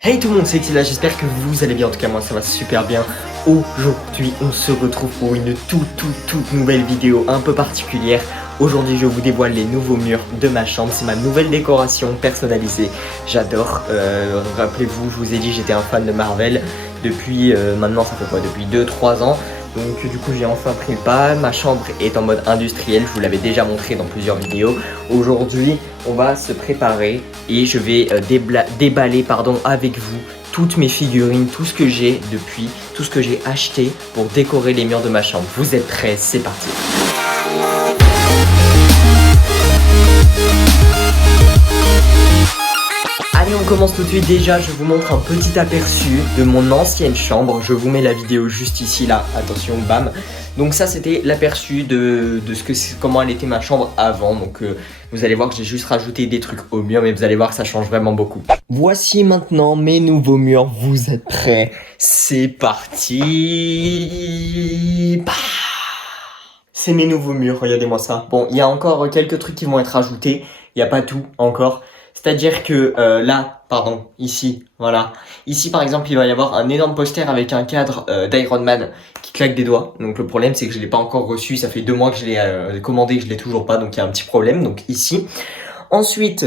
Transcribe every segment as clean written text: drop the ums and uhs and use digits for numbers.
Hey tout le monde, c'est Xila, j'espère que vous allez bien, en tout cas moi ça va super bien. Aujourd'hui on se retrouve pour une toute nouvelle vidéo un peu particulière. Aujourd'hui je vous dévoile les nouveaux murs de ma chambre, c'est ma nouvelle décoration personnalisée. J'adore, rappelez-vous, je vous ai dit j'étais un fan de Marvel depuis, maintenant ça fait quoi, depuis 2-3 ans. Donc du coup j'ai enfin pris le pas, ma chambre est en mode industriel, je vous l'avais déjà montré dans plusieurs vidéos. Aujourd'hui on va se préparer et je vais déballer avec vous toutes mes figurines, tout ce que j'ai depuis, tout ce que j'ai acheté pour décorer les murs de ma chambre. Vous êtes prêts? C'est parti! Allez, on commence tout de suite. Déjà, je vous montre un petit aperçu de mon ancienne chambre. Je vous mets la vidéo juste ici, là. Attention, bam. Donc ça, c'était l'aperçu de comment elle était ma chambre avant. Donc vous allez voir que j'ai juste rajouté des trucs au mur, mais vous allez voir que ça change vraiment beaucoup. Voici maintenant mes nouveaux murs. Vous êtes prêts? C'est parti. Bah, c'est mes nouveaux murs, regardez-moi ça. Bon, il y a encore quelques trucs qui vont être ajoutés. Il n'y a pas tout encore. C'est-à-dire que là, pardon, ici, voilà. Ici, par exemple, il va y avoir un énorme poster avec un cadre d'Iron Man qui claque des doigts. Donc le problème, c'est que je ne l'ai pas encore reçu. Ça fait 2 mois que je l'ai commandé et que je ne l'ai toujours pas. Donc il y a un petit problème. Donc ici. Ensuite,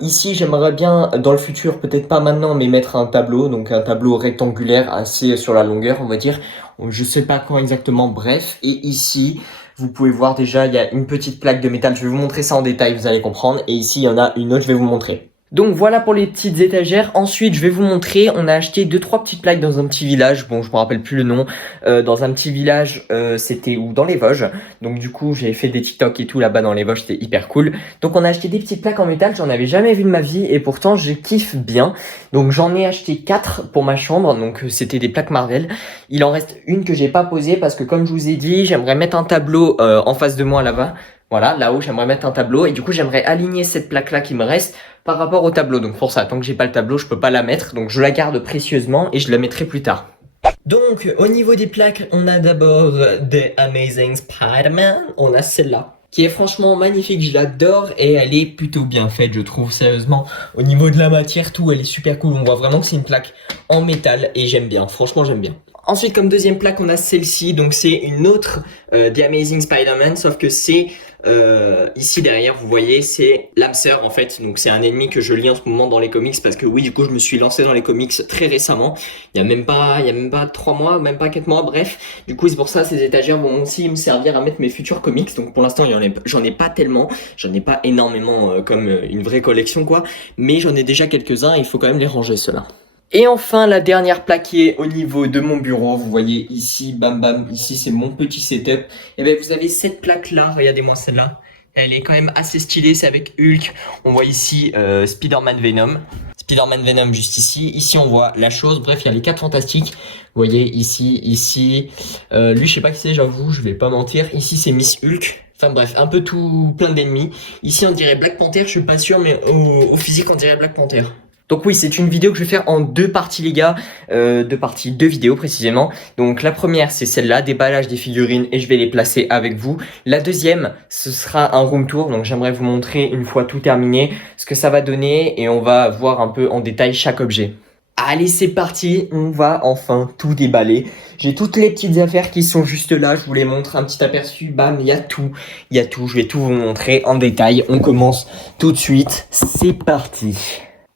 ici, j'aimerais bien, dans le futur, peut-être pas maintenant, mais mettre un tableau. Donc un tableau rectangulaire assez sur la longueur, on va dire. Je sais pas quand exactement, bref. Et ici, vous pouvez voir déjà, il y a une petite plaque de métal. Je vais vous montrer ça en détail, vous allez comprendre. Et ici, il y en a une autre, je vais vous montrer. Donc voilà pour les petites étagères. Ensuite, je vais vous montrer, on a acheté 2-3 petites plaques dans un petit village. Bon, je me rappelle plus le nom. Dans un petit village, c'était où? Dans les Vosges. Donc du coup, j'avais fait des TikTok et tout là-bas dans les Vosges, c'était hyper cool. Donc on a acheté des petites plaques en métal, j'en avais jamais vu de ma vie et pourtant je kiffe bien. Donc j'en ai acheté 4 pour ma chambre, donc c'était des plaques Marvel. Il en reste une que j'ai pas posée parce que comme je vous ai dit, j'aimerais mettre un tableau en face de moi là-bas. Voilà, là-haut, j'aimerais mettre un tableau et du coup, j'aimerais aligner cette plaque-là qui me reste par rapport au tableau. Donc pour ça, tant que j'ai pas le tableau, je peux pas la mettre. Donc je la garde précieusement et je la mettrai plus tard. Donc au niveau des plaques, on a d'abord The Amazing Spider-Man. On a celle-là qui est franchement magnifique, je l'adore et elle est plutôt bien faite, je trouve, sérieusement. Au niveau de la matière, tout, elle est super cool. On voit vraiment que c'est une plaque en métal et j'aime bien, franchement j'aime bien. Ensuite, comme deuxième plaque, on a celle-ci. Donc c'est une autre The Amazing Spider-Man, sauf que c'est ici derrière, vous voyez, c'est l'âme sœur en fait. Donc c'est un ennemi que je lis en ce moment dans les comics parce que oui, du coup, je me suis lancé dans les comics très récemment. Il y a même pas 3 mois, même pas 4 mois, bref. Du coup, c'est pour ça ces étagères vont aussi me servir à mettre mes futurs comics. Donc pour l'instant, j'en ai pas tellement, j'en ai pas énormément comme une vraie collection quoi, mais j'en ai déjà quelques-uns et il faut quand même les ranger ceux-là. Et enfin, la dernière plaque qui est au niveau de mon bureau. Vous voyez ici, bam bam, ici c'est mon petit setup. Et bien vous avez cette plaque là, regardez-moi celle-là. Elle est quand même assez stylée, c'est avec Hulk. On voit ici Spider-Man Venom. Spider-Man Venom juste ici. Ici on voit la chose, bref il y a les 4 fantastiques. Vous voyez ici. Lui je sais pas qui c'est, j'avoue, je vais pas mentir. Ici c'est Miss Hulk. Enfin bref, un peu tout plein d'ennemis. Ici on dirait Black Panther, je suis pas sûr, mais au physique on dirait Black Panther. Donc oui, c'est une vidéo que je vais faire en 2 parties les gars, 2 parties, 2 vidéos précisément. Donc la première c'est celle-là, déballage des figurines et je vais les placer avec vous. La deuxième, ce sera un room tour, donc j'aimerais vous montrer une fois tout terminé ce que ça va donner et on va voir un peu en détail chaque objet. Allez c'est parti, on va enfin tout déballer. J'ai toutes les petites affaires qui sont juste là, je vous les montre, un petit aperçu, bam, il y a tout, je vais tout vous montrer en détail. On commence tout de suite, c'est parti.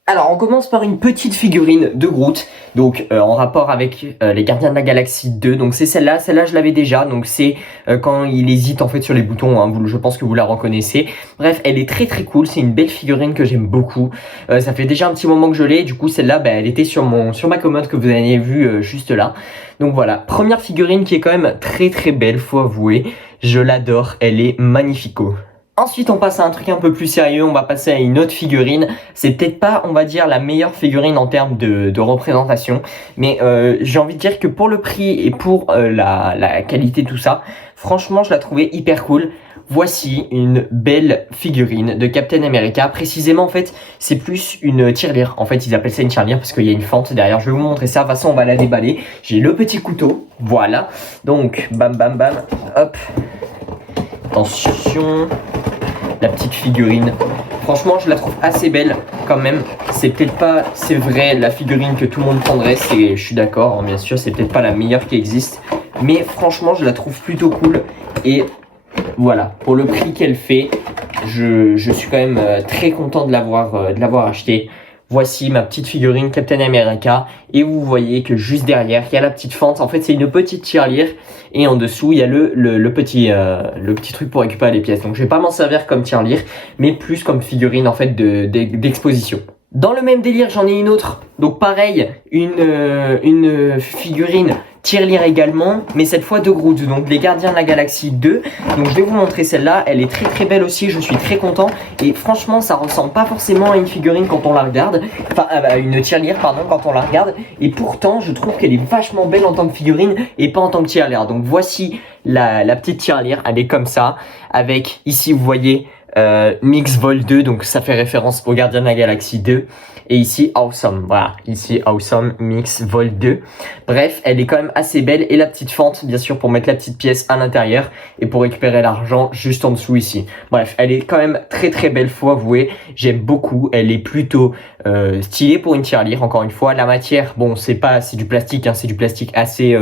Alors, on commence par une petite figurine de Groot, donc en rapport avec les Gardiens de la Galaxie 2. Donc c'est celle-là je l'avais déjà, donc c'est quand il hésite en fait sur les boutons, hein, je pense que vous la reconnaissez. Bref, elle est très cool, c'est une belle figurine que j'aime beaucoup. Ça fait déjà un petit moment que je l'ai, du coup celle-là, elle était sur ma commode que vous avez vu juste là. Donc voilà, première figurine qui est quand même très belle, faut avouer. Je l'adore, elle est magnifico. Ensuite, on passe à un truc un peu plus sérieux, on va passer à une autre figurine. C'est peut-être pas, on va dire, la meilleure figurine en termes de représentation, mais j'ai envie de dire que pour le prix et pour la qualité, tout ça, franchement, je la trouvais hyper cool. Voici une belle figurine de Captain America. Précisément, en fait, c'est plus une tirelire. En fait, ils appellent ça une tirelire parce qu'il y a une fente derrière. Je vais vous montrer ça. De toute façon, on va la déballer. J'ai le petit couteau. Voilà. Donc, bam, bam, bam. Hop. Attention. La petite figurine Franchement, je la trouve assez belle quand même. C'est peut-être pas, c'est vrai, la figurine que tout le monde prendrait, je suis d'accord, hein, bien sûr, c'est peut-être pas la meilleure qui existe. Mais franchement, je la trouve plutôt cool. Et voilà, pour le prix qu'elle fait, je suis quand même très content de l'avoir acheté. Voici ma petite figurine Captain America et vous voyez que juste derrière il y a la petite fente. En fait c'est une petite tirelire et en dessous il y a le petit truc pour récupérer les pièces. Donc je vais pas m'en servir comme tirelire mais plus comme figurine en fait d'exposition. Dans le même délire j'en ai une autre. Donc pareil une figurine tirelire également, mais cette fois de Groot, donc les Gardiens de la Galaxie 2. Donc je vais vous montrer celle-là, elle est très très belle aussi, je suis très content. Et franchement, ça ressemble pas forcément à une figurine quand on la regarde, enfin à une tirelire pardon, quand on la regarde. Et pourtant, je trouve qu'elle est vachement belle en tant que figurine et pas en tant que tirelire. Donc voici la petite tirelire, elle est comme ça, avec ici vous voyez Mix Vol 2, donc ça fait référence aux Gardiens de la Galaxie 2. Et ici Awesome, voilà, ici Awesome Mix Vol 2. Bref, elle est quand même assez belle. Et la petite fente, bien sûr, pour mettre la petite pièce à l'intérieur et pour récupérer l'argent juste en dessous ici. Bref, elle est quand même très très belle, faut avouer. J'aime beaucoup, elle est plutôt stylée pour une tirelire, encore une fois. La matière, bon, c'est du plastique, hein, c'est du plastique assez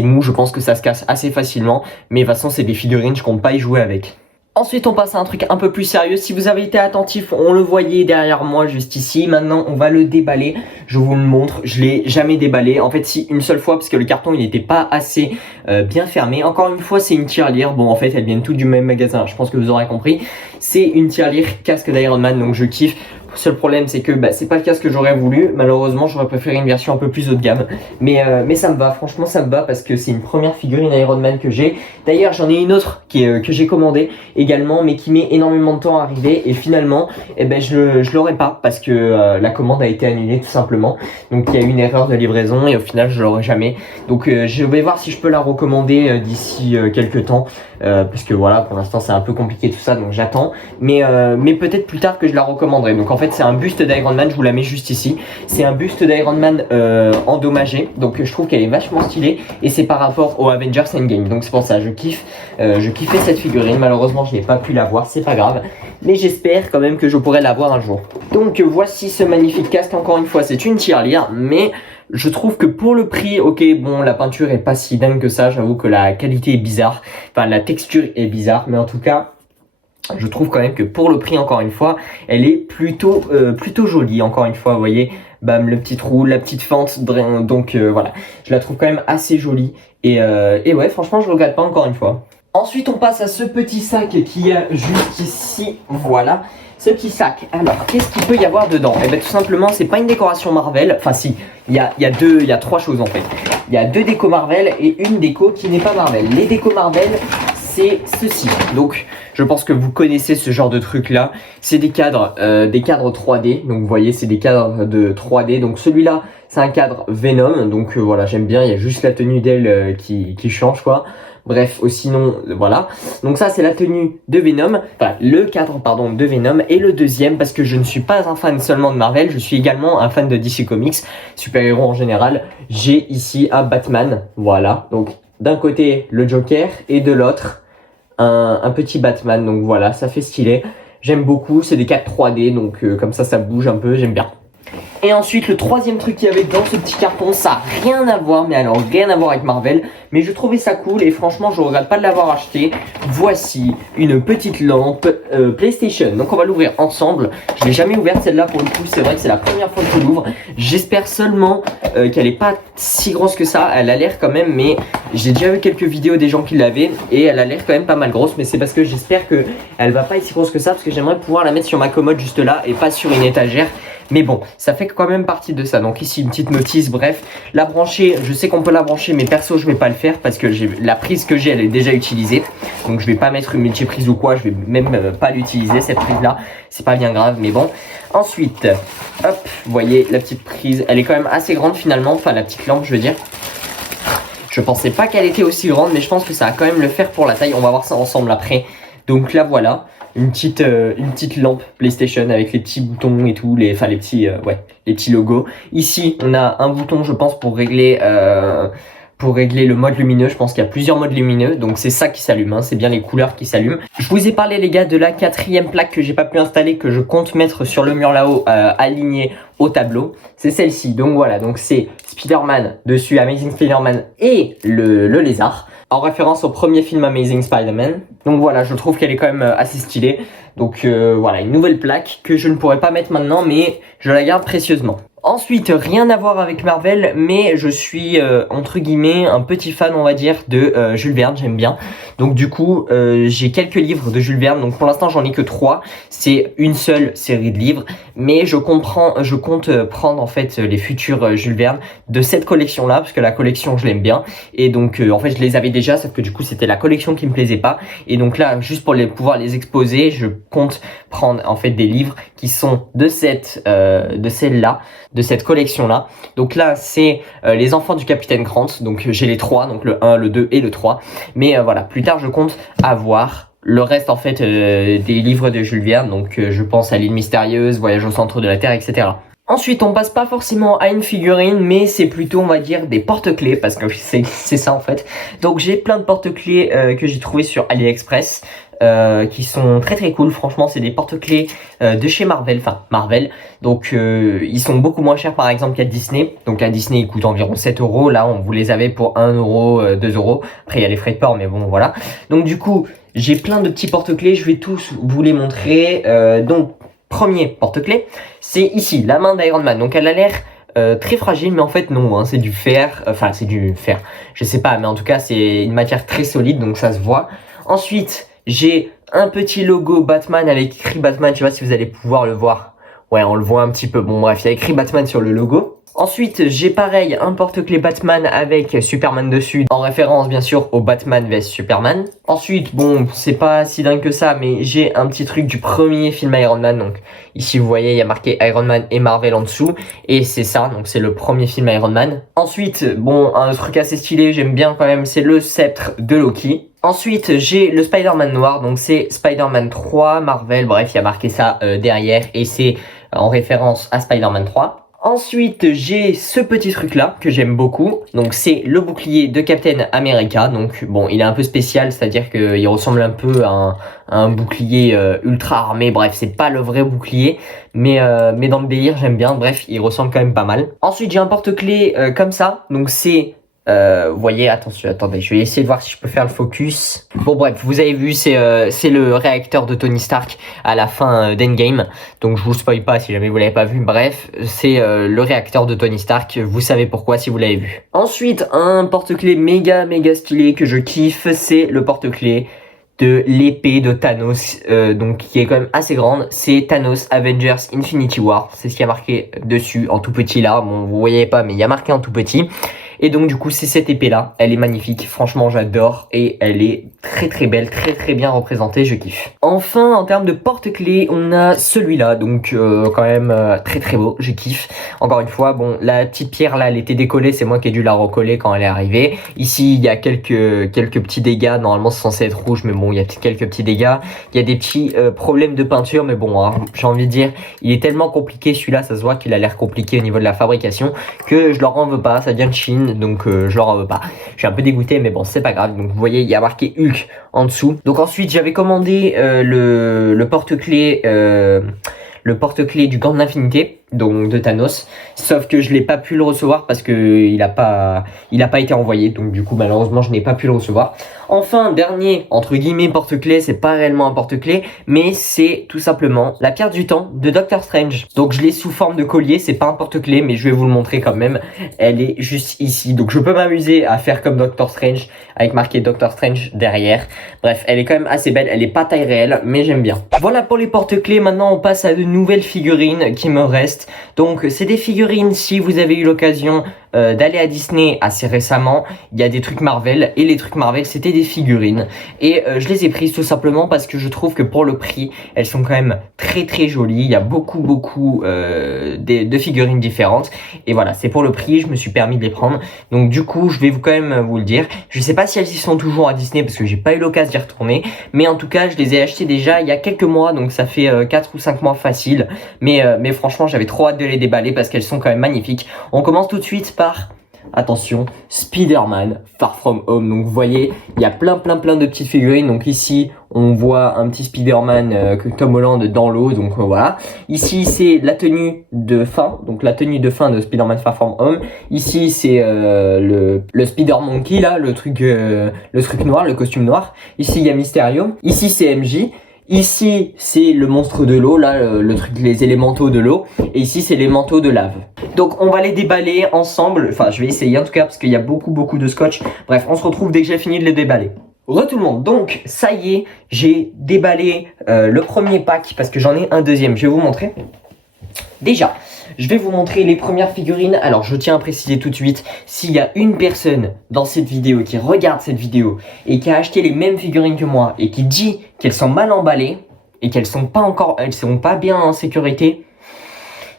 mou. Je pense que ça se casse assez facilement. Mais de toute façon, c'est des figurines, je compte pas y jouer avec. Ensuite, on passe à un truc un peu plus sérieux. Si vous avez été attentif, on le voyait derrière moi, juste ici. Maintenant, on va le déballer. Je vous le montre. Je l'ai jamais déballé. En fait, si, une seule fois, parce que le carton, il n'était pas assez bien fermé. Encore une fois, c'est une tirelire. Bon, en fait, elles viennent toutes du même magasin. Je pense que vous aurez compris. C'est une tirelire casque d'Iron Man, donc je kiffe. Le seul problème, c'est que c'est pas le casque que j'aurais voulu. Malheureusement, j'aurais préféré une version un peu plus haut de gamme. Mais ça me va, franchement, ça me va parce que c'est une première figurine Iron Man que j'ai. D'ailleurs, j'en ai une autre que j'ai commandée également, mais qui met énormément de temps à arriver. Et finalement, je l'aurai pas parce que la commande a été annulée tout simplement. Donc, il y a eu une erreur de livraison et au final, je l'aurai jamais. Donc, je vais voir si je peux la recommander d'ici quelques temps. Parce que voilà, pour l'instant, c'est un peu compliqué tout ça, donc j'attends. Mais peut-être plus tard que je la recommanderai. Donc, en fait, c'est un buste d'Iron Man, je vous la mets juste ici. C'est un buste d'Iron Man endommagé, donc je trouve qu'elle est vachement stylée et c'est par rapport au Avengers Endgame. Donc c'est pour ça, je kiffais cette figurine. Malheureusement, je n'ai pas pu l'avoir, c'est pas grave. Mais j'espère quand même que je pourrai l'avoir un jour. Donc voici ce magnifique casque. Encore une fois, c'est une tirelire, mais je trouve que pour le prix, ok, bon, la peinture est pas si dingue que ça. J'avoue que la qualité est bizarre, enfin la texture est bizarre, mais en tout cas, je trouve quand même que pour le prix, encore une fois, elle est plutôt jolie. Encore une fois, vous voyez, bam, le petit trou, la petite fente. Donc voilà, je la trouve quand même assez jolie. Et ouais, franchement, je regrette pas encore une fois. Ensuite, on passe à ce petit sac qui est juste ici. Voilà, ce petit sac. Alors, qu'est-ce qu'il peut y avoir dedans? Eh bien, tout simplement, c'est pas une décoration Marvel. Enfin, si, il y a trois choses en fait. Il y a 2 décos Marvel et une déco qui n'est pas Marvel. Les décos Marvel, c'est ceci. Donc, je pense que vous connaissez ce genre de truc là. C'est des cadres 3D. Donc, vous voyez, c'est des cadres de 3D. Donc, celui-là, c'est un cadre Venom. Donc, voilà, j'aime bien. Il y a juste la tenue d'elle qui change, quoi. Bref, sinon, voilà. Donc ça, c'est la tenue de Venom. Enfin, le cadre, pardon, de Venom. Et le deuxième, parce que je ne suis pas un fan seulement de Marvel, je suis également un fan de DC Comics, super-héros en général. J'ai ici un Batman, voilà. Donc, d'un côté, le Joker, et de l'autre, un petit Batman. Donc voilà, ça fait stylé. J'aime beaucoup, c'est des cadres 3D, donc comme ça bouge un peu, j'aime bien. Et ensuite, le troisième truc qu'il y avait dans ce petit carton, ça n'a rien à voir, mais alors rien à voir avec Marvel. Mais je trouvais ça cool et franchement, je ne regrette pas de l'avoir acheté. Voici une petite lampe PlayStation. Donc on va l'ouvrir ensemble. Je l'ai jamais ouverte celle-là pour le coup, c'est vrai que c'est la première fois que je l'ouvre. J'espère seulement qu'elle n'est pas si grosse que ça. Elle a l'air quand même, mais j'ai déjà vu quelques vidéos des gens qui l'avaient et elle a l'air quand même pas mal grosse. Mais c'est parce que j'espère qu'elle va pas être si grosse que ça, parce que j'aimerais pouvoir la mettre sur ma commode juste là et pas sur une étagère. Mais bon, ça fait quand même partie de ça. Donc ici, une petite notice, bref. La brancher, je sais qu'on peut la brancher, mais perso, je vais pas le faire parce que la prise que j'ai, elle est déjà utilisée. Donc je vais pas mettre une multiprise ou quoi, je vais même pas l'utiliser, cette prise-là. C'est pas bien grave, mais bon. Ensuite, hop, vous voyez, la petite prise, elle est quand même assez grande finalement. Enfin, la petite lampe, je veux dire. Je pensais pas qu'elle était aussi grande, mais je pense que ça va quand même le faire pour la taille. On va voir ça ensemble après. Donc là, voilà. Une petite lampe PlayStation avec les petits boutons et tout, les petits logos. Ici, on a un bouton, je pense, pour régler pour régler le mode lumineux. Je pense qu'il y a plusieurs modes lumineux, donc c'est ça qui s'allume, hein, c'est bien les couleurs qui s'allument. Je vous ai parlé les gars de la 4e plaque que j'ai pas pu installer, que je compte mettre sur le mur là-haut, alignée au tableau. C'est celle-ci, donc voilà, donc c'est Spider-Man dessus, Amazing Spider-Man et le lézard, en référence au premier film Amazing Spider-Man. Donc voilà, je trouve qu'elle est quand même assez stylée. Donc voilà, une nouvelle plaque que je ne pourrais pas mettre maintenant, mais je la garde précieusement. Ensuite, rien à voir avec Marvel, mais je suis entre guillemets un petit fan, on va dire, de Jules Verne, j'aime bien. Donc du coup, j'ai quelques livres de Jules Verne. Donc pour l'instant, j'en ai que 3. C'est une seule série de livres, mais je compte prendre en fait les futurs Jules Verne de cette collection-là, parce que la collection, je l'aime bien. Et donc en fait, je les avais déjà, sauf que du coup, c'était la collection qui me plaisait pas. Et donc là, juste pour pouvoir les exposer, je compte prendre en fait des livres qui sont de celle-là, de cette collection-là. Donc là, c'est les enfants du Capitaine Grant. Donc j'ai les 3, donc le 1, le 2 et le 3. Mais voilà, plus tard, je compte avoir le reste en fait des livres de Jules Verne. Donc je pense à l'île mystérieuse, Voyage au centre de la Terre, etc. Ensuite, on passe pas forcément à une figurine, mais c'est plutôt, on va dire, des porte-clés, parce que c'est ça en fait. Donc j'ai plein de porte-clés que j'ai trouvé sur AliExpress, qui sont très très cool. Franchement, c'est des porte-clés de chez Marvel, enfin Marvel. Donc ils sont beaucoup moins chers par exemple qu'à Disney. Donc à Disney, ils coûtent environ 7 euros. Là, on vous les avait pour 1 euro, 2 euros. Après, il y a les frais de port, mais bon, voilà. Donc du coup, j'ai plein de petits porte-clés. Je vais tous vous les montrer. Donc, premier porte-clés, c'est ici, la main d'Iron Man. Donc elle a l'air très fragile, mais en fait non, hein, c'est du fer, enfin c'est du fer, je sais pas, mais en tout cas c'est une matière très solide, donc ça se voit. Ensuite, j'ai un petit logo Batman avec écrit Batman, je sais pas si vous allez pouvoir le voir. Ouais, on le voit un petit peu, bon bref, il y a écrit Batman sur le logo. Ensuite, j'ai pareil un porte-clés Batman avec Superman dessus, en référence bien sûr au Batman vs Superman. Ensuite, bon, c'est pas si dingue que ça, mais j'ai un petit truc du premier film Iron Man. Donc ici, vous voyez, il y a marqué Iron Man et Marvel en dessous, et c'est ça, donc c'est le premier film Iron Man. Ensuite, bon, un truc assez stylé, j'aime bien quand même, c'est le sceptre de Loki. Ensuite, j'ai le Spider-Man noir, donc c'est Spider-Man 3, Marvel, bref, il y a marqué ça derrière, et c'est en référence à Spider-Man 3. Ensuite, j'ai ce petit truc là que j'aime beaucoup. Donc c'est le bouclier de Captain America. Donc bon, il est un peu spécial, c'est-à-dire qu'il ressemble un peu à un bouclier ultra armé. Bref, c'est pas le vrai bouclier, mais dans le délire, j'aime bien. Bref, il ressemble quand même pas mal. Ensuite, j'ai un porte-clés comme ça. Donc c'est vous voyez, attention, attendez, je vais essayer de voir si je peux faire le focus. Bon bref, vous avez vu, c'est le réacteur de Tony Stark à la fin d'Endgame. Donc je vous spoil pas si jamais vous l'avez pas vu. Bref, c'est le réacteur de Tony Stark. Vous savez pourquoi si vous l'avez vu. Ensuite, un porte-clés méga stylé que je kiffe, c'est le porte-clés de l'épée de Thanos, donc qui est quand même assez grande. C'est Thanos Avengers Infinity War. C'est ce qui a marqué dessus en tout petit là. Bon, vous voyez pas, mais il y a marqué en tout petit. Et donc du coup c'est cette épée là, elle est magnifique, franchement j'adore et elle est très belle, très bien représentée, je kiffe. Enfin en termes de porte-clés, on a celui-là, donc quand même très beau, je kiffe. Encore une fois, bon la petite pierre là elle était décollée, c'est moi qui ai dû la recoller quand elle est arrivée. Ici il y a quelques petits dégâts, normalement c'est censé être rouge mais bon il y a quelques petits dégâts. Il y a des petits problèmes de peinture mais bon hein, j'ai envie de dire, il est tellement compliqué celui-là, ça se voit qu'il a l'air compliqué au niveau de la fabrication que je leur en veux pas, ça vient de Chine. Donc je leur en veux pas. Je suis un peu dégoûté mais bon c'est pas grave. Donc vous voyez il y a marqué Hulk en dessous. Donc ensuite j'avais commandé le porte-clés du gant de l'infinité, donc de Thanos, sauf que je n'ai pas pu le recevoir parce que il a pas été envoyé, donc du coup malheureusement je n'ai pas pu le recevoir. Enfin, dernier entre guillemets porte-clés, c'est pas réellement un porte-clés, mais c'est tout simplement la pierre du temps de Doctor Strange. Donc je l'ai sous forme de collier, c'est pas un porte-clés, mais je vais vous le montrer quand même. Elle est juste ici, donc je peux m'amuser à faire comme Doctor Strange avec marqué Doctor Strange derrière. Bref, elle est quand même assez belle, elle est pas taille réelle, mais j'aime bien. Voilà pour les porte-clés. Maintenant on passe à de nouvelles figurines qui me restent. Donc c'est des figurines, si vous avez eu l'occasion d'aller à Disney assez récemment, il y a des trucs Marvel, et les trucs Marvel c'était des figurines, et je les ai prises tout simplement parce que je trouve que pour le prix elles sont quand même très jolies. Il y a beaucoup de figurines différentes, et voilà, c'est pour le prix, je me suis permis de les prendre. Donc du coup je vais quand même vous le dire, je sais pas si elles y sont toujours à Disney parce que j'ai pas eu l'occasion d'y retourner, mais en tout cas je les ai achetées déjà il y a quelques mois, donc ça fait 4 ou 5 mois facile, mais franchement j'avais trop hâte de les déballer parce qu'elles sont quand même magnifiques. On commence tout de suite par attention, Spider-Man Far From Home. Donc vous voyez, il y a plein de petites figurines. Donc ici, on voit un petit Spider-Man que Tom Holland dans l'eau. Donc voilà. Ici, c'est la tenue de fin. Donc la tenue de fin de Spider-Man Far From Home. Ici, c'est le Spider-Monkey là, le truc noir, le costume noir. Ici, il y a Mysterio. Ici, c'est MJ. Ici, c'est le monstre de l'eau, là, le truc, les élémentaux de l'eau. Et ici, c'est les manteaux de lave. Donc, on va les déballer ensemble. Enfin, je vais essayer en tout cas, parce qu'il y a beaucoup de scotch. Bref, on se retrouve dès que j'ai fini de les déballer. Re tout le monde, donc ça y est, j'ai déballé le premier pack, parce que j'en ai un deuxième. Je vais vous montrer. Déjà, je vais vous montrer les premières figurines. Alors, je tiens à préciser tout de suite, s'il y a une personne dans cette vidéo qui regarde cette vidéo et qui a acheté les mêmes figurines que moi et qui dit qu'elles sont mal emballées et qu'elles sont pas bien en sécurité,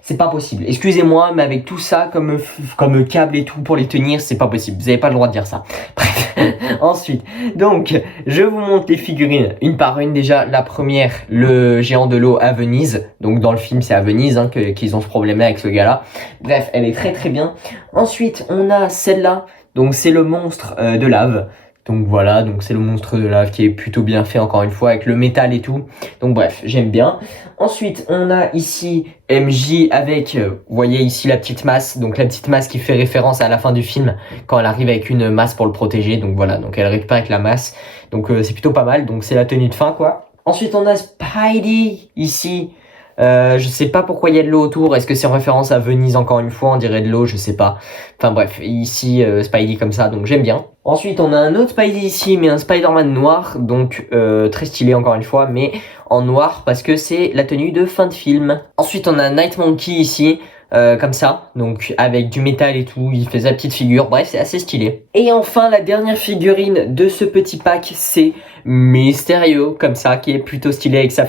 c'est pas possible. Excusez-moi, mais avec tout ça comme câble et tout pour les tenir, c'est pas possible. Vous avez pas le droit de dire ça. Bref, ensuite, donc, je vous montre les figurines une par une. Déjà, la première, le géant de l'eau à Venise. Donc, dans le film, c'est à Venise hein, qu'ils ont ce problème-là avec ce gars-là. Bref, elle est très bien. Ensuite, on a celle-là. Donc, c'est le monstre de lave. Donc voilà, donc c'est le monstre de lave qui est plutôt bien fait encore une fois avec le métal et tout. Donc bref, j'aime bien. Ensuite, on a ici MJ avec, vous voyez ici la petite masse. Donc la petite masse qui fait référence à la fin du film quand elle arrive avec une masse pour le protéger. Donc voilà, donc elle récupère avec la masse. Donc c'est plutôt pas mal. Donc c'est la tenue de fin quoi. Ensuite, on a Spidey ici. Je sais pas pourquoi il y a de l'eau autour. Est-ce que c'est en référence à Venise encore une fois? On dirait de l'eau, je sais pas. Enfin bref, ici Spidey comme ça, donc j'aime bien. Ensuite, on a un autre Spidey ici, mais un Spider-Man noir, donc très stylé encore une fois, mais en noir parce que c'est la tenue de fin de film. Ensuite, on a Night Monkey ici. Comme ça, donc avec du métal et tout, il fait sa petite figure, bref c'est assez stylé. Et enfin la dernière figurine de ce petit pack, c'est Mysterio, comme ça, qui est plutôt stylé avec sa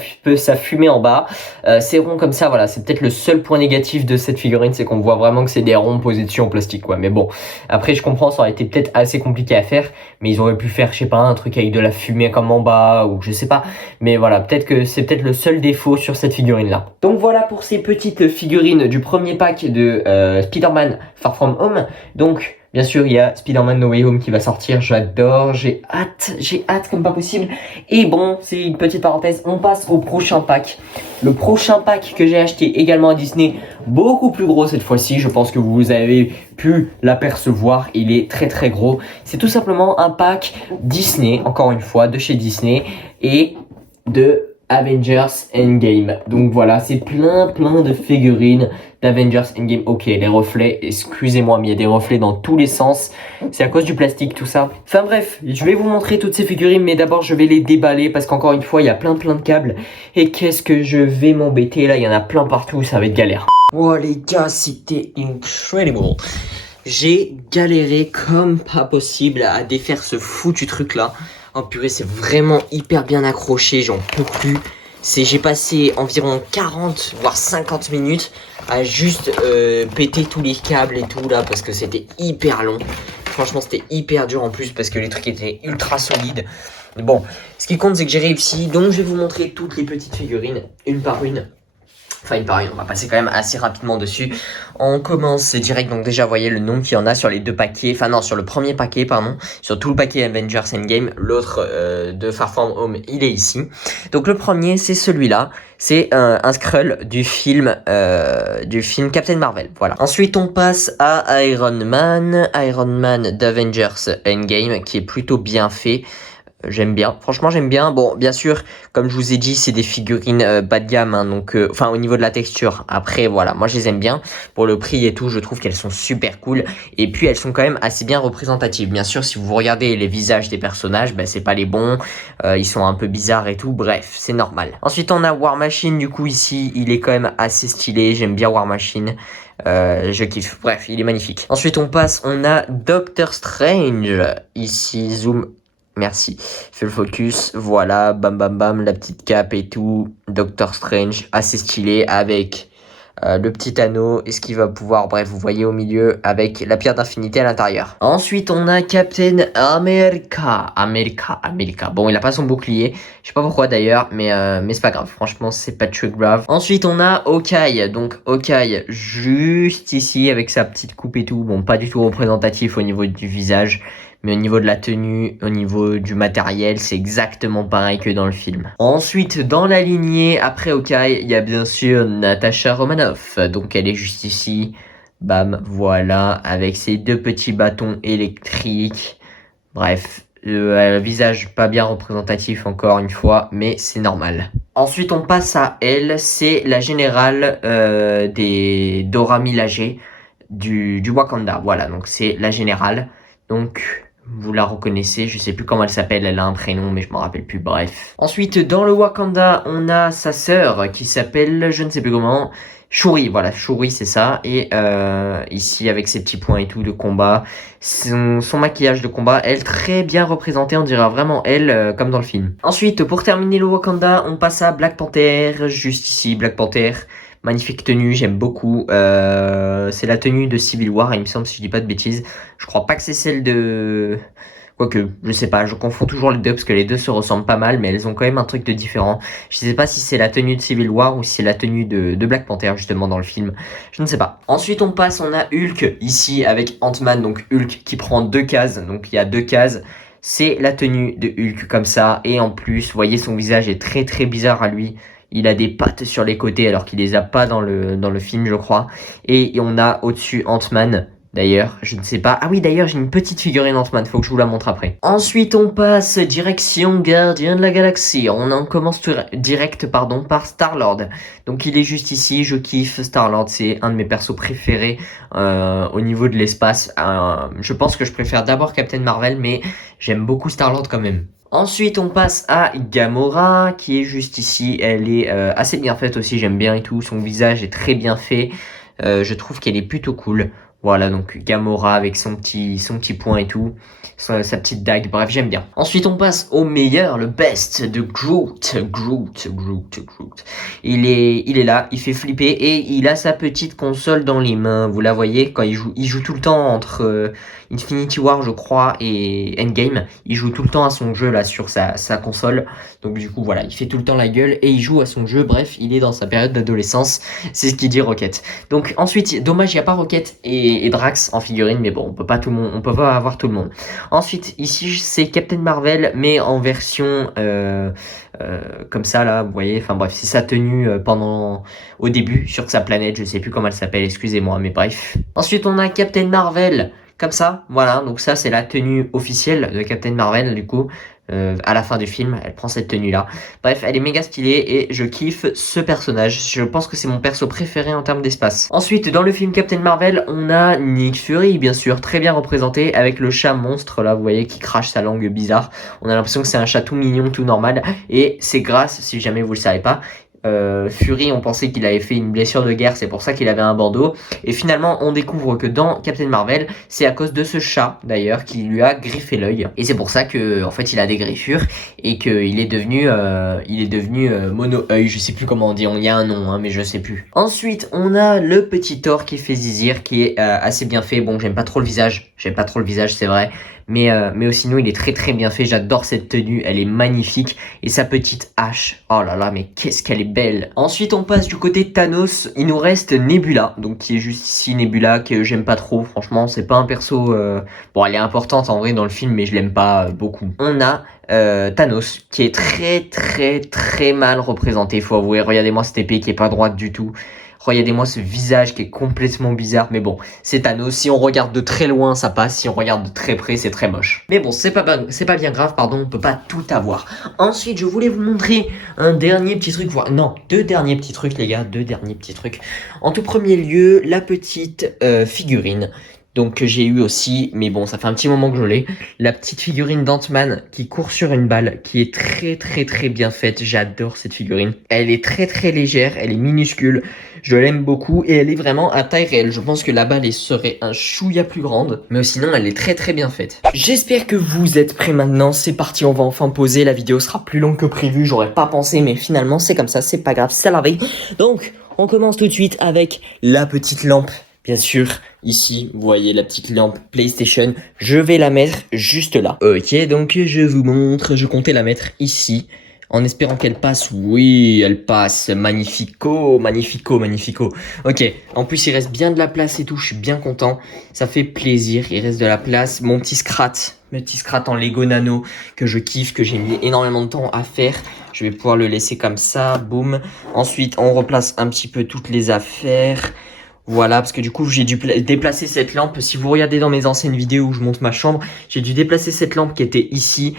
fumée en bas. C'est rond comme ça, voilà, c'est peut-être le seul point négatif de cette figurine, c'est qu'on voit vraiment que c'est des ronds posés dessus en plastique quoi, mais bon, après je comprends, ça aurait été peut-être assez compliqué à faire, mais ils auraient pu faire, je sais pas, un truc avec de la fumée comme en bas, ou je sais pas, mais voilà, peut-être que c'est peut-être le seul défaut sur cette figurine là. Donc voilà pour ces petites figurines du premier pack de Spider-Man Far From Home. Donc bien sûr il y a Spider-Man No Way Home qui va sortir, j'adore, j'ai hâte comme pas possible. Et bon, c'est une petite parenthèse, on passe au prochain pack. Le prochain pack que j'ai acheté également à Disney, beaucoup plus gros cette fois-ci, je pense que vous avez pu l'apercevoir, il est très gros. C'est tout simplement un pack Disney, encore une fois, de chez Disney et de Avengers Endgame. Donc voilà, c'est plein de figurines d'Avengers Endgame. Ok, les reflets, excusez-moi, mais il y a des reflets dans tous les sens. C'est à cause du plastique, tout ça. Enfin bref, je vais vous montrer toutes ces figurines, mais d'abord je vais les déballer parce qu'encore une fois, il y a plein de câbles. Et qu'est-ce que je vais m'embêter là, il y en a plein partout, ça va être galère. Oh les gars, c'était incredible. J'ai galéré comme pas possible à défaire ce foutu truc là. Oh purée, c'est vraiment hyper bien accroché, j'en peux plus. J'ai passé environ 40 voire 50 minutes à juste péter tous les câbles et tout là parce que c'était hyper long. Franchement, c'était hyper dur en plus parce que les trucs étaient ultra solides. Mais bon, ce qui compte c'est que j'ai réussi. Donc je vais vous montrer toutes les petites figurines une par une. Enfin, une par une, on va passer quand même assez rapidement dessus. On commence direct, donc déjà, vous voyez le nom qu'il y en a sur les deux paquets. Enfin non, sur le premier paquet, pardon. Sur tout le paquet Avengers Endgame. L'autre de Far From Home, il est ici. Donc le premier, c'est celui-là. C'est un Skrull du film Captain Marvel. Voilà. Ensuite, on passe à Iron Man d'Avengers Endgame, qui est plutôt bien fait. J'aime bien, franchement j'aime bien. Bon, bien sûr, comme je vous ai dit, c'est des figurines bas de gamme, hein, donc enfin au niveau de la texture. Après voilà, moi je les aime bien. Pour le prix et tout, je trouve qu'elles sont super cool. Et puis elles sont quand même assez bien représentatives. Bien sûr, si vous regardez les visages des personnages, ben c'est pas les bons. Ils sont un peu bizarres et tout. Bref, c'est normal. Ensuite, on a War Machine. Du coup ici, il est quand même assez stylé. J'aime bien War Machine. Je kiffe. Bref, il est magnifique. Ensuite, on a Doctor Strange. Ici, zoom. Merci. Fais le focus. Voilà. Bam, bam, bam. La petite cape et tout. Doctor Strange. Assez stylé avec le petit anneau et ce qu'il va pouvoir, bref, vous voyez au milieu avec la pierre d'infinité à l'intérieur. Ensuite, on a Captain America. Bon, il a pas son bouclier, je sais pas pourquoi d'ailleurs, mais c'est pas grave, franchement, c'est pas très grave. Ensuite, on a Hawkeye, donc Hawkeye juste ici avec sa petite coupe et tout, bon, pas du tout représentatif au niveau du visage. Mais au niveau de la tenue, au niveau du matériel, c'est exactement pareil que dans le film. Ensuite, dans la lignée, après Hawkeye, il y a bien sûr Natasha Romanoff. Donc elle est juste ici. Bam, voilà, avec ses deux petits bâtons électriques. Bref, visage pas bien représentatif encore une fois, mais c'est normal. Ensuite, on passe à elle. C'est la générale des Dora Milaje du Wakanda. Voilà, donc c'est la générale. Donc, vous la reconnaissez, je sais plus comment elle s'appelle, elle a un prénom mais je m'en rappelle plus, bref. Ensuite, dans le Wakanda, on a sa sœur qui s'appelle, je ne sais plus comment, Shuri, voilà, Shuri c'est ça. Et ici avec ses petits points et tout de combat, son maquillage de combat, elle très bien représentée, on dirait vraiment elle comme dans le film. Ensuite, pour terminer le Wakanda, on passe à Black Panther, juste ici, Black Panther. Magnifique tenue, j'aime beaucoup. C'est la tenue de Civil War, il me semble, si je dis pas de bêtises. Je crois pas que c'est celle de... Quoique, je sais pas, je confonds toujours les deux parce que les deux se ressemblent pas mal, mais elles ont quand même un truc de différent. Je sais pas si c'est la tenue de Civil War ou si c'est la tenue de Black Panther, justement, dans le film. Je ne sais pas. Ensuite, on passe, on a Hulk, ici, avec Ant-Man, donc Hulk qui prend 2 cases. Donc, il y a 2 cases. C'est la tenue de Hulk, comme ça. Et en plus, vous voyez, son visage est très très bizarre à lui. Il a des pattes sur les côtés alors qu'il les a pas dans le film, je crois. Et on a au-dessus Ant-Man. D'ailleurs, je ne sais pas. Ah oui, d'ailleurs, j'ai une petite figurine Ant-Man, faut que je vous la montre après. Ensuite, on passe direction Gardien de la Galaxie. On en commence direct, par Star-Lord. Donc, il est juste ici, je kiffe Star-Lord, c'est un de mes persos préférés au niveau de l'espace. Je pense que je préfère d'abord Captain Marvel, mais j'aime beaucoup Star-Lord quand même. Ensuite, on passe à Gamora, qui est juste ici. Elle est assez bien faite aussi, j'aime bien et tout. Son visage est très bien fait. Je trouve qu'elle est plutôt cool. Voilà, donc Gamora avec son petit point et tout, sa petite dague, bref, j'aime bien. Ensuite, on passe au meilleur, le best de Groot. Il est là, il fait flipper et il a sa petite console dans les mains. Vous la voyez, quand il joue tout le temps entre Infinity War, je crois, et Endgame. Il joue tout le temps à son jeu là sur sa console. Donc du coup, voilà, il fait tout le temps la gueule et il joue à son jeu. Bref, il est dans sa période d'adolescence. C'est ce qu'il dit Rocket. Donc ensuite, dommage, il n'y a pas Rocket et Drax en figurine, mais bon, on peut pas avoir tout le monde. Ensuite, ici, c'est Captain Marvel, mais en version comme ça là, vous voyez. Enfin bref, c'est sa tenue au début sur sa planète. Je sais plus comment elle s'appelle, excusez-moi, mais bref. Ensuite, on a Captain Marvel. Comme ça, voilà, donc ça c'est la tenue officielle de Captain Marvel du coup, à la fin du film, elle prend cette tenue là. Bref, elle est méga stylée et je kiffe ce personnage, je pense que c'est mon perso préféré en termes d'espace. Ensuite, dans le film Captain Marvel, on a Nick Fury, bien sûr, très bien représenté, avec le chat monstre là, vous voyez, qui crache sa langue bizarre. On a l'impression que c'est un chat tout mignon, tout normal, et c'est grâce, si jamais vous le savez pas, Fury, on pensait qu'il avait fait une blessure de guerre, c'est pour ça qu'il avait un bandeau. Et finalement, on découvre que dans Captain Marvel, c'est à cause de ce chat, d'ailleurs, qui lui a griffé l'œil. Et c'est pour ça que, en fait, il a des griffures et qu'il est devenu, mono-œil. Je sais plus comment on dit. Il y a un nom, hein, mais je sais plus. Ensuite, on a le petit Thor qui fait zizir, qui est assez bien fait. Bon, j'aime pas trop le visage. C'est vrai. Mais sinon, il est très très bien fait. J'adore cette tenue. Elle est magnifique. Et sa petite hache. Oh là là, mais qu'est-ce qu'elle est belle. Ensuite, on passe du côté de Thanos. Il nous reste Nebula. Donc, qui est juste ici, Nebula, que j'aime pas trop. Franchement, c'est pas un perso... Bon, elle est importante en vrai dans le film, mais je l'aime pas beaucoup. On a Thanos, qui est très très très mal représenté. Il faut avouer. Regardez-moi cette épée qui est pas droite du tout. Regardez-moi ce visage qui est complètement bizarre. Mais bon, c'est Thanos. Si on regarde de très loin, ça passe. Si on regarde de très près, c'est très moche. Mais bon, c'est pas bien grave, pardon. On peut pas tout avoir. Ensuite, je voulais vous montrer un dernier petit truc. Non, 2 derniers petits trucs, les gars. 2 derniers petits trucs. En tout premier lieu, la petite figurine. Donc que j'ai eu aussi, mais bon, ça fait un petit moment que je l'ai. La petite figurine d'Ant-Man qui court sur une balle, qui est très très très bien faite. J'adore cette figurine. Elle est très très légère, elle est minuscule. Je l'aime beaucoup et elle est vraiment à taille réelle. Je pense que la balle serait un chouïa plus grande, mais sinon elle est très très bien faite. J'espère que vous êtes prêts maintenant. C'est parti, on va enfin poser. La vidéo sera plus longue que prévu. J'aurais pas pensé, mais finalement c'est comme ça, c'est pas grave, c'est la veille. Donc On commence tout de suite avec la petite lampe. Bien sûr, ici, vous voyez la petite lampe PlayStation. Je vais la mettre juste là. Ok, donc je vous montre. Je comptais la mettre ici. En espérant qu'elle passe. Oui, elle passe. Magnifico, magnifico, magnifico. Ok, en plus il reste bien de la place et tout. Je suis bien content. Ça fait plaisir. Il reste de la place. Mon petit Scrat en Lego Nano que je kiffe, que j'ai mis énormément de temps à faire. Je vais pouvoir le laisser comme ça. Boum. Ensuite, on replace un petit peu toutes les affaires. Voilà, parce que du coup, j'ai dû déplacer cette lampe. Si vous regardez dans mes anciennes vidéos où je monte ma chambre, j'ai dû déplacer cette lampe qui était ici,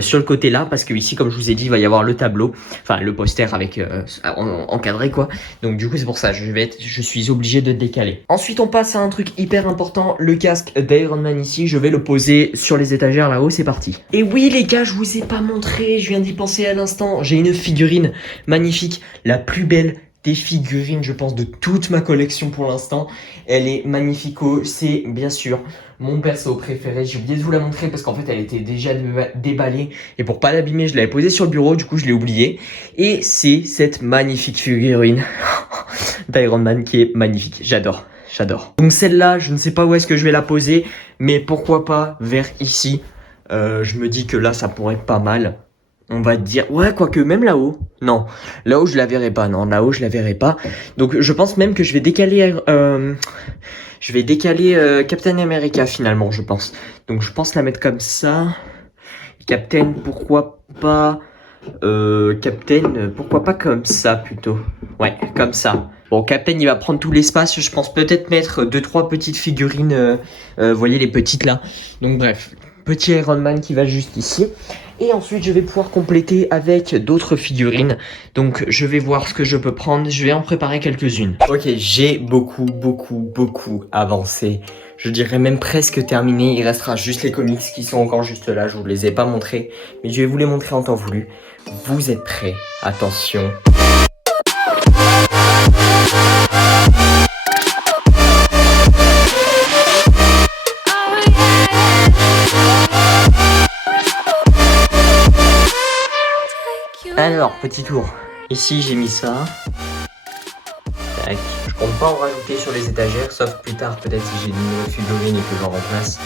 sur le côté là, parce que ici, comme je vous ai dit, il va y avoir le tableau, enfin le poster avec encadré quoi. Donc du coup, c'est pour ça, je suis obligé de décaler. Ensuite, on passe à un truc hyper important, le casque d'Iron Man ici. Je vais le poser sur les étagères là-haut, c'est parti. Et oui les gars, je vous ai pas montré, je viens d'y penser à l'instant. J'ai une figurine magnifique, la plus belle des figurines, je pense, de toute ma collection pour l'instant. Elle est magnifico, c'est bien sûr mon perso préféré. J'ai oublié de vous la montrer parce qu'en fait elle était déjà déballée et pour pas l'abîmer je l'avais posée sur le bureau, du coup je l'ai oublié. Et c'est cette magnifique figurine d'Iron Man qui est magnifique, j'adore. Donc celle-là, je ne sais pas où est-ce que je vais la poser, mais pourquoi pas vers ici. Je me dis que là ça pourrait être pas mal. On va dire, ouais, quoique même là-haut, non, là-haut je la verrai pas, non, là-haut je la verrai pas. Donc je pense même que je vais décaler Captain America finalement, je pense. Donc je pense la mettre comme ça. Captain, pourquoi pas pourquoi pas comme ça plutôt. Ouais, comme ça. Bon, Captain, il va prendre tout l'espace. Je pense peut-être mettre 2-3 petites figurines. Vous voyez les petites là. Donc bref, petit Iron Man qui va juste ici. Et ensuite, je vais pouvoir compléter avec d'autres figurines. Donc, je vais voir ce que je peux prendre. Je vais en préparer quelques-unes. Ok, j'ai beaucoup avancé. Je dirais même presque terminé. Il restera juste les comics qui sont encore juste là. Je vous les ai pas montrés. Mais je vais vous les montrer en temps voulu. Vous êtes prêts? Attention. Alors, petit tour. Ici, j'ai mis ça. Tac. Je compte pas en rajouter sur les étagères, sauf plus tard, peut-être si j'ai une nouvelle figurine et que j'en remplace.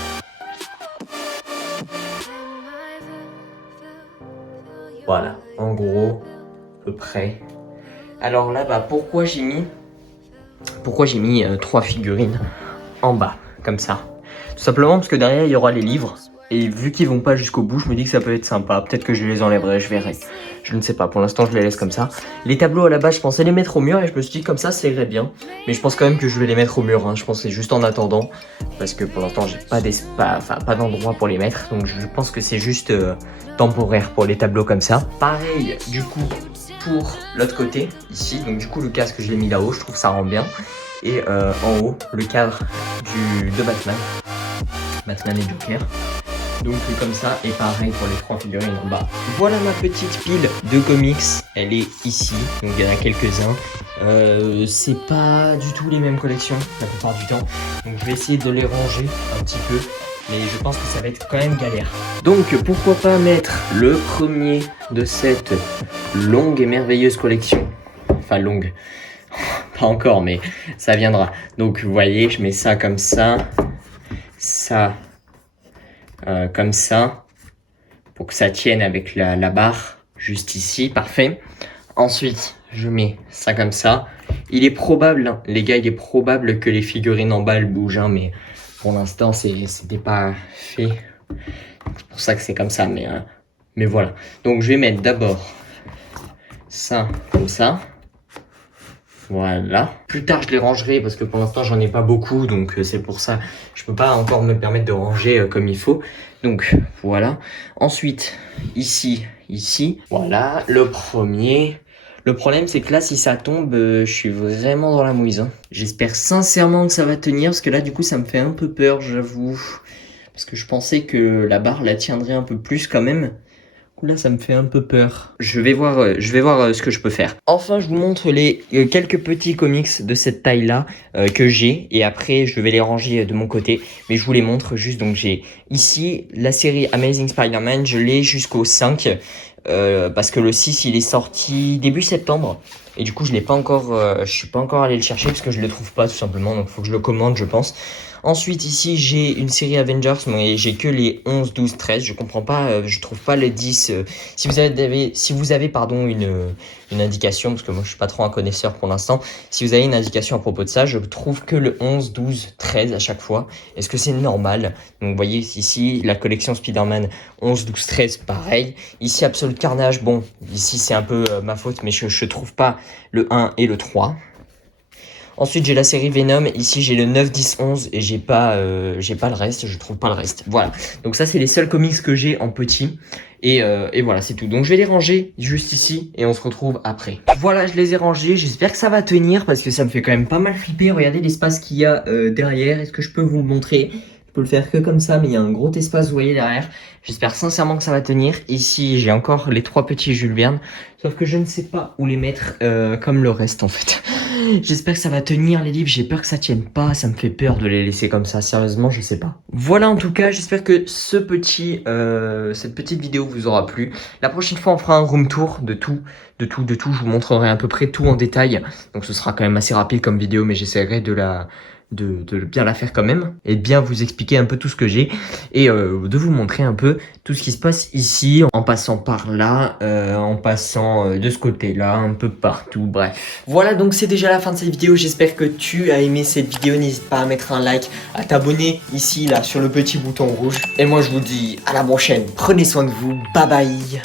Voilà, en gros, à peu près. Alors là, pourquoi j'ai mis 3 figurines en bas, comme ça? Tout simplement parce que derrière, il y aura les livres. Et vu qu'ils vont pas jusqu'au bout, je me dis que ça peut être sympa. Peut-être que je les enlèverai, je verrai. Je ne sais pas, pour l'instant je les laisse comme ça. Les tableaux à la base, je pensais les mettre au mur et je me suis dit comme ça irait bien. Mais je pense quand même que je vais les mettre au mur, hein. Je pense que c'est juste en attendant. Parce que pour l'instant j'ai pas d'endroit pour les mettre. Donc je pense que c'est juste temporaire pour les tableaux comme ça. Pareil du coup pour l'autre côté, ici. Donc du coup le casque je l'ai mis là-haut, je trouve que ça rend bien. Et en haut, le cadre de Batman. Batman et Joker. Donc comme ça, et pareil pour les 3 figurines en bas. Voilà ma petite pile de comics, elle est ici, donc il y en a quelques-uns. C'est pas du tout les mêmes collections la plupart du temps, donc je vais essayer de les ranger un petit peu, mais je pense que ça va être quand même galère. Donc pourquoi pas mettre le premier de cette longue et merveilleuse collection. Enfin longue, pas encore, mais ça viendra. Donc vous voyez, je mets ça comme ça, ça... comme ça, pour que ça tienne avec la barre juste ici, parfait. Ensuite, je mets ça comme ça. Il est probable, hein, les gars, il est probable que les figurines en bas elles bougent, hein, mais pour l'instant, c'était pas fait. C'est pour ça que c'est comme ça, mais voilà. Donc, je vais mettre d'abord ça comme ça. Voilà. Plus tard, je les rangerai parce que pour l'instant, j'en ai pas beaucoup. Donc, c'est pour ça. Je peux pas encore me permettre de ranger comme il faut. Donc, voilà. Ensuite, ici. Voilà, le premier. Le problème, c'est que là, si ça tombe, je suis vraiment dans la mouise. Hein. J'espère sincèrement que ça va tenir parce que là, du coup, ça me fait un peu peur, j'avoue. Parce que je pensais que la barre la tiendrait un peu plus quand même. Là, ça me fait un peu peur. Je vais voir ce que je peux faire. Enfin, je vous montre les quelques petits comics de cette taille-là que j'ai. Et après, je vais les ranger de mon côté. Mais je vous les montre juste. Donc, j'ai ici la série Amazing Spider-Man. Je l'ai jusqu'au 5. Parce que le 6, il est sorti début septembre. Et du coup, je suis pas encore allé le chercher parce que je le trouve pas tout simplement. Donc, il faut que je le commande, je pense. Ensuite, ici, j'ai une série Avengers, mais j'ai que les 11, 12, 13. Je comprends pas, je trouve pas les 10. Si vous avez pardon, une indication, parce que moi je suis pas trop un connaisseur pour l'instant, si vous avez une indication à propos de ça, je trouve que le 11, 12, 13 à chaque fois. Est-ce que c'est normal? Donc, vous voyez ici, la collection Spider-Man 11, 12, 13, pareil. Ici, Absolute Carnage, bon, ici c'est un peu ma faute, mais je trouve pas le 1 et le 3. Ensuite, j'ai la série Venom. Ici, j'ai le 9, 10, 11 et j'ai pas le reste. Je trouve pas le reste. Voilà. Donc ça, c'est les seuls comics que j'ai en petit. Et voilà, c'est tout. Donc je vais les ranger juste ici et on se retrouve après. Voilà, je les ai rangés. J'espère que ça va tenir parce que ça me fait quand même pas mal flipper. Regardez l'espace qu'il y a derrière. Est-ce que je peux vous le montrer? Je peux le faire que comme ça, mais il y a un gros espace, vous voyez, derrière. J'espère sincèrement que ça va tenir. Ici, j'ai encore les 3 petits Jules Verne. Sauf que je ne sais pas où les mettre comme le reste, en fait. J'espère que ça va tenir les livres, j'ai peur que ça tienne pas, ça me fait peur de les laisser comme ça, sérieusement je sais pas. Voilà en tout cas, j'espère que cette petite vidéo vous aura plu. La prochaine fois on fera un room tour de tout, je vous montrerai à peu près tout en détail. Donc ce sera quand même assez rapide comme vidéo, mais j'essaierai de bien la faire quand même et de bien vous expliquer un peu tout ce que j'ai et de vous montrer un peu tout ce qui se passe ici en passant par là, en passant de ce côté là, un peu partout, bref. Voilà, donc c'est déjà la fin de cette vidéo. J'espère que tu as aimé cette vidéo. N'hésite pas à mettre un like, à t'abonner ici là sur le petit bouton rouge. Et moi je vous dis à la prochaine. Prenez soin de vous, bye bye.